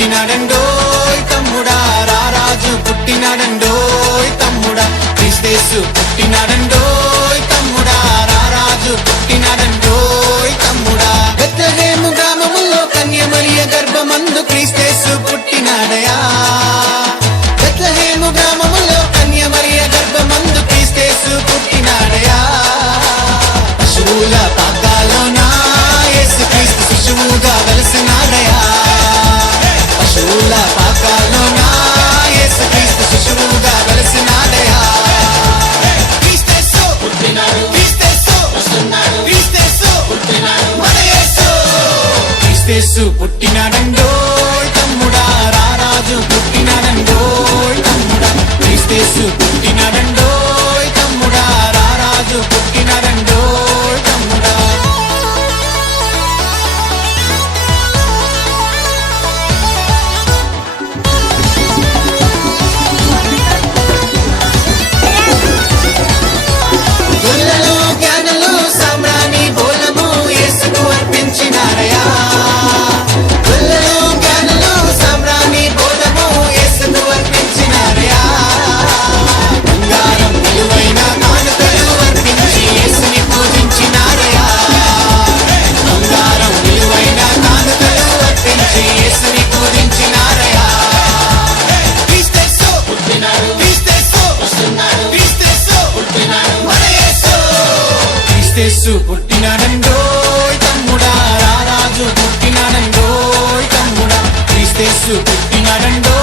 పుట్టినాడండోయ్ తమ్ముడా, రారాజు పుట్టినాడండోయ్ తమ్ముడా, క్రీస్తేసు పుట్టినాడండోయ్ తమ్ముడా, రారాజు పుట్టినాడండోయ్ తమ్ముడా. బెత్లెహేము గ్రామములో కన్య మరియ గర్భమందు క్రీస్తేసు పుట్టినాడయా. బెత్లెహేము గ్రామములో కన్య మరియ గర్భమందు క్రీస్తేసు పుట్టినాడయా. పశువుల పాకాలోనా యేసు క్రీస్తు శిశువుగా వెలసినాడయా. పశువుల పాకాలోనా యేసు క్రీస్తు శిశువుగా వెలసినాడయా. క్రీస్తేసు పుట్టినాడు, క్రీస్తేసు వస్తున్నాడు, క్రీస్తేసు పుట్టినాడు మన యేసు. క్రీస్తేసు పుట్టినాడండోయ్ తమ్ముడా, రారాజు పుట్టినాడండోయ్ తమ్ముడా, క్రీస్తేసు పుట్టినాడండోయ్ తమ్ముడా, రారాజు పుట్టినాడండోయ్ తమ్ముడా. గుళ్ళలో జ్ఞానులు సామ్రాణి బోలము యేసుకు అర్పించినారయా. గుళ్ళలో జ్ఞానులు సామ్రాణి బోలము యేసుకు అర్పించినారయా. బంగారం విలువైన కానుకలు అర్పించి యేసుని పూజించినారయా. బంగారం విలువైన కానుకలు అర్పించి యేసుని పూజించినారయా. క్రీస్తేసు పుట్టినాడు, క్రీస్తేసు వస్తున్నాడు, క్రీస్తేసు పుట్టినాడు మన యేసు. క్రీస్తేసు పుట్టినాడండోయ్ తమ్ముడా, రారాజు పుట్టినాడండోయ్ తమ్ముడా, క్రీస్తేసు పుట్టినాడండోయ్